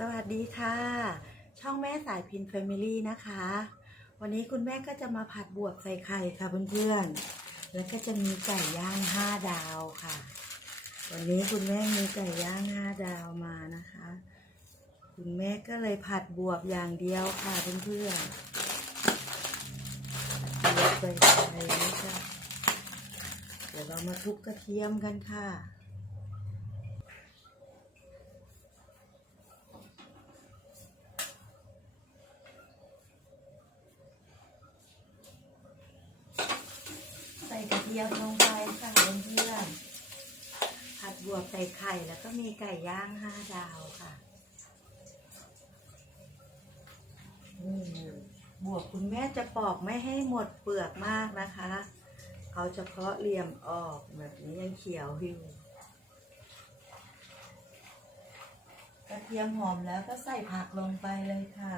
สวัสดีค่ะ ช่องแม่สายพินแฟมิลี่นะคะ วันนี้คุณแม่ก็จะมาผัดบวบใส่ไข่ค่ะเพื่อนๆ แล้วก็จะมีไก่ย่างห้าดาวค่ะ วันนี้คุณแม่มีไก่ย่างห้าดาวมานะคะ คุณแม่ก็เลยผัดบวบอย่างเดียวค่ะเพื่อนๆบวบใส่ไข่นะคะเดี๋ยวเรามาทุบกระเทียมกันค่ะ ใส่กระเทียมลงไปค่ะเพื่อนๆผัดบวบใส่ไข่แล้วก็มีไก่ย่างห้าดาวค่ะบวบคุณแม่จะปอกไม่ให้หมดเปลือกมากนะคะ เอาเฉพาะเหลี่ยมออกแบบนี้ยังเขียวอยู่กระเทียมหอมแล้วก็ใส่ผักลงไปเลยค่ะ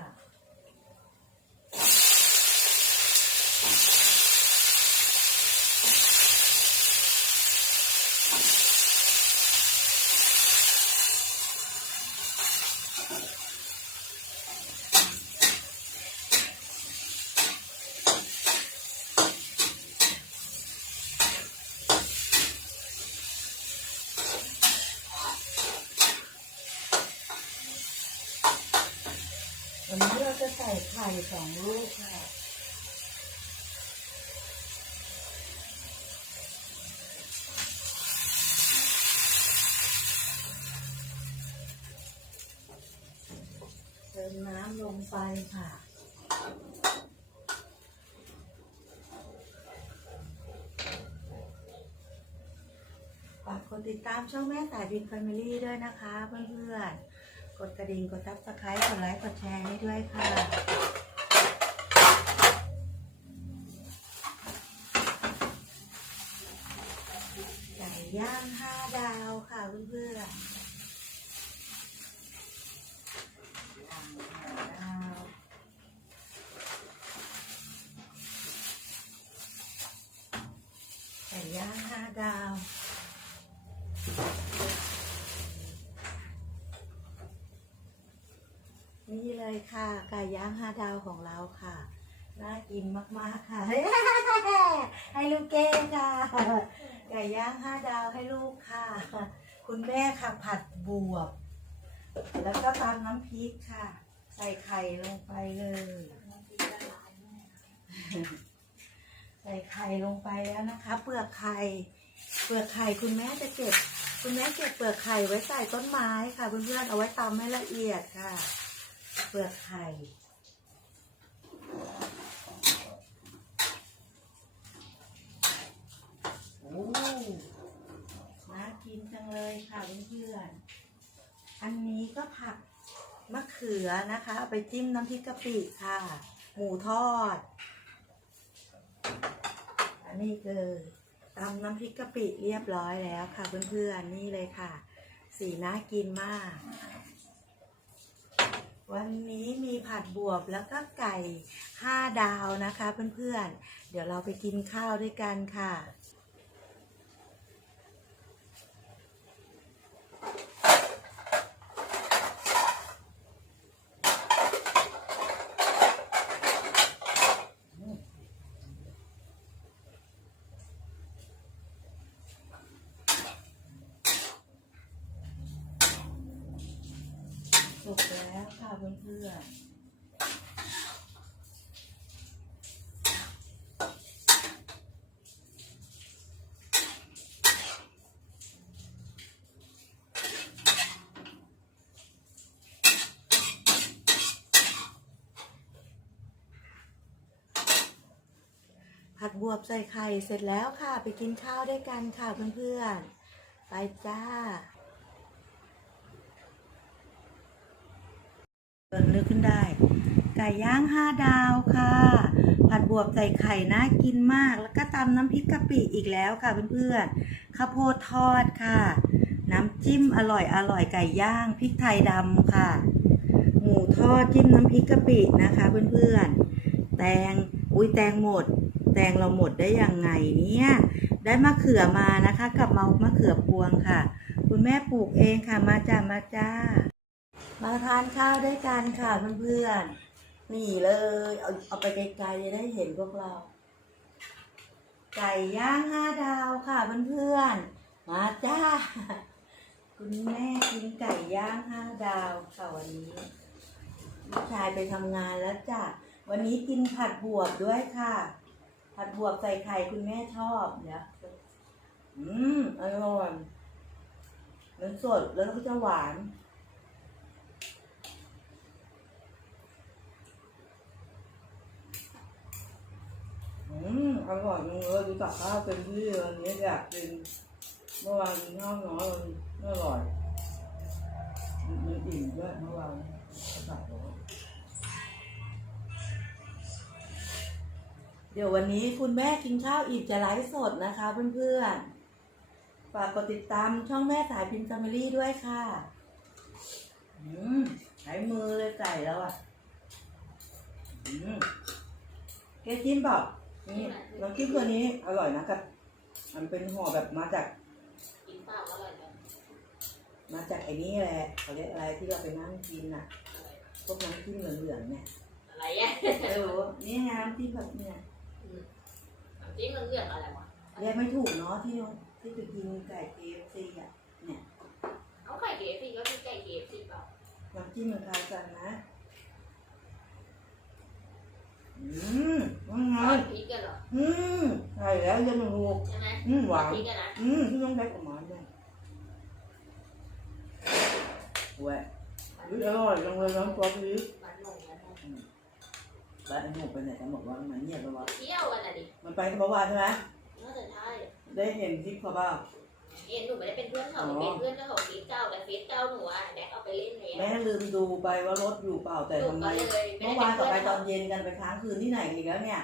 ใส่ไข่สองลูกค่ะเติมน้ำลงไปค่ะฝากกดติดตามช่องแม่สายดินแฟมิลี่ด้วยนะคะเพื่อนๆ กดกระดิ่งกดซับสไครต์กดไลค์กดแชร์ให้ด้วยค่ะ ไก่ย่างห้าดาวค่ะเพื่อนๆไก่ย่างห้าดาว นี่ เลยค่ะไก่ย่างห้าดาวของเราค่ะ น่ากินมากๆค่ะ ให้ลูกเก้ค่ะไก่ย่างห้าดาวให้ลูกค่ะ คุณแม่ค่ะผัดบวบ แล้วก็ตามน้ำพริกค่ะ ใส่ไข่ลงไปเลยใส่ไข่ลงไปแล้วนะคะ เปลือกไข่เปลือกไข่คุณแม่จะเก็บ คุณแม่เก็บเปลือกไข่ไว้ใส่ต้นไม้ค่ะเพื่อนๆเอาไว้ตำให้ละเอียดค่ะ เปลือกไข่โอ้น่ากินจังเลยค่ะเพื่อนๆอันนี้ก็ผักมะเขือนะคะเอาไปจิ้มน้ำพริกกะปิค่ะ หมูทอด อันนี้คือตำน้ำพริกกะปิเรียบร้อยแล้วค่ะเพื่อนๆนี่เลยค่ะ สีน่ากินมาก วันนี้มีผัดบวบแล้วก็ไก่ห้าดาวนะคะเพื่อนๆ เดี๋ยวเราไปกินข้าวด้วยกันค่ะ สุกแล้วค่ะเพื่อนๆผัดบวบใส่ไข่เสร็จแล้วค่ะ ไปกินข้าวด้วยกันค่ะเพื่อนๆ ไปจ้า เกิดนึกขึ้นได้ ไก่ย่างห้าดาวค่ะ ผัดบวบใส่ไข่น่ากินมาก แล้วก็ตำน้ำพริกกะปิอีกแล้วค่ะเพื่อนๆข้าวโพดทอดค่ะ น้ำจิ้มอร่อยอร่อยไก่ย่างพริกไทยดำค่ะ หมูทอดจิ้มน้ำพริกกะปินะคะเพื่อนๆ แตงอุ้ยแตงหมด แตงเราหมดได้ยังไงเนี่ย ได้มะเขือมานะคะ กับมามะเขือพวงค่ะ คุณแม่ปลูกเองค่ะมาจ้ามาจ้า มาทานข้าวด้วยกันค่ะเพื่อนๆนี่เลย เอาเอาไปไกลๆจะได้เห็นพวกเรา ไก่ย่างห้าดาวค่ะเพื่อนๆมาจ้า คุณแม่กินไก่ย่างห้าดาวค่ะวันนี้ลูกชายไปทำงานแล้วจ้ะวันนี้กินผัดบวบด้วยค่ะ ผัดบวบใส่ไข่คุณแม่ชอบเดี๋ยอืมอร่อยมันสดแล้วก็จะหวาน อืมอร่อยจังเลยดูตักข้าวเป็นที่วันนี้อยากกินเมื่อวานกินข้าวน้อยมันไม่อร่อยมันมันอิ่มด้วยเมื่อวานตักบอกว่าเดี๋ยววันนี้คุณแม่กินข้าวอิ่มจะไลฟ์สดนะคะเพื่อนๆ ฝากกดติดตามช่องแม่สายพิมพ์แฟมิลี่ด้วยค่ะอืมใช้มือเลยใส่แล้วอะอืมแกจิ้มเปล่า นี่น้ำจิ้มตัวนี้อร่อยนะกับ มันเป็นห่อแบบมาจาก กินเปล่าอร่อยจังมาจากไอ้นี่แหละเขาเรียกอะไรที่เราไปนั่งกินน่ะ พวกน้ำจิ้มเหลืองๆเนี่ยอะไรอะเออนี่ไงน้ำจิ้มแบบเนี่ยน้ำจิ้มมันเลือกอะไรวะเรียกไม่ถูกเนาะที่น้องที่ไปกินไก่เคฟซีอะ เนี่ย เอาไข่เกฟซีก็คือไก่เกฟซีเปล่าน้ำจิ้มมันคล้ายกันนะ อืม ออืมใช่แล้วยังไม่ถูกใช่ไหมอืมหวานพริกกันนะอืมที่น้องแบกออกมาเนี่ยเว้ยอุ๊ยอร่อยจังเลยน้ำซอสพริกมันหนุ่มมันหนุ่มบ้านไอ้หนูไปไหนกันบอกว่ามันเงียบไปวะเที่ยวกันนะดิมันไปกับเมื่อวานใช่ไหมน่าจะใช่ได้เห็นคลิปเขาเปล่าเอ็นหนูไม่ได้เป็นเพื่อนเขาหนูเป็นเพื่อนเจ้าของฟีดเก่าแต่ฟีดเก่าหนูอะแดกเอาไปเล่นแล้วแม่ลืมดูไปว่ารถอยู่เปล่าแต่หนูทำไมก็เลยเมื่อวานกับไปตอนเย็นกันไปค้างคืนที่ไหนอีกแล้วเนี่ย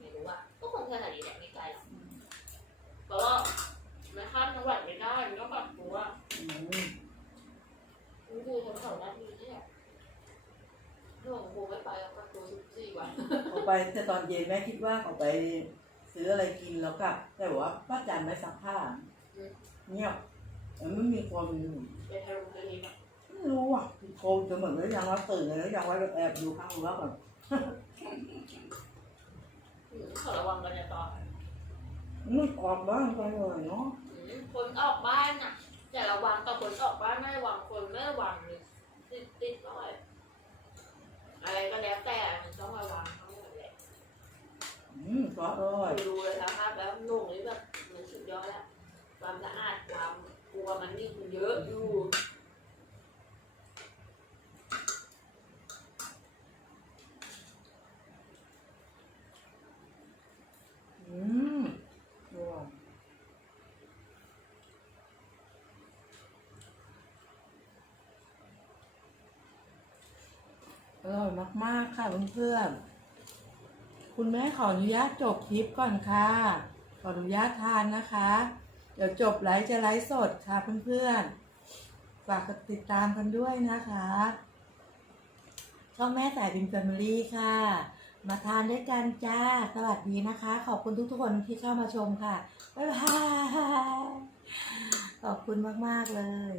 ไม่รู้อะก็คงแค่ไหนแดกไม่ไกลหรอกเพราะว่ามันข้ามจังหวัดไม่ได้มันก็แบบหนูอะ อืม กูดูคนเขาหน้าที่เนี่ยเรื่องของกูไม่ไปแล้วก็ตัวสิบสี่วัน เขา ไปแต่ตอนเย็นแม่คิดว่าเขาไปซื้ออะไรกินแล้วกลับแต่ว่าป้าจันไม่ซักผ้าเงียบมันไม่มีคนอยู่ไปทะลุทะเลมาไม่รู้อะโคงจะเหมือนว่ายังว่าตื่นเลยแล้วยังว่าแอบดูข้างรั้วก่อนเขาระวังกันในตอนนึกออกบ้างไปเลยเนาะคนออกบ้านน่ะ แต่ระวังต่อคนออกบ้านไม่ระวังคนไม่ระวังเลยติดติดร้อยอะไรก็แล้วแต่มันต้องระวังทั้งหมดแหละ อืมซอสอร่อยดูเลยนะครับแล้วนุ่มนี่แบบมันสุดยอดแล้ว ความสะอาดความกลัวมันนี่มันเยอะอยู่อืมอร่อยอร่อยมาก ๆ ค่ะเพื่อนๆ คุณแม่ขออนุญาตจบคลิปก่อนค่ะ ขออนุญาตทานนะคะ เดี๋ยวจบไลฟ์จะไลฟ์สดค่ะเพื่อนๆ ฝากติดตามกันด้วยนะคะ ช่องแม่สายบินแฟมิลี่ค่ะ มาทานด้วยกันจ้า สวัสดีนะคะ ขอบคุณทุกๆคนที่เข้ามาชมค่ะ บ๊ายบาย ขอบคุณมากๆเลย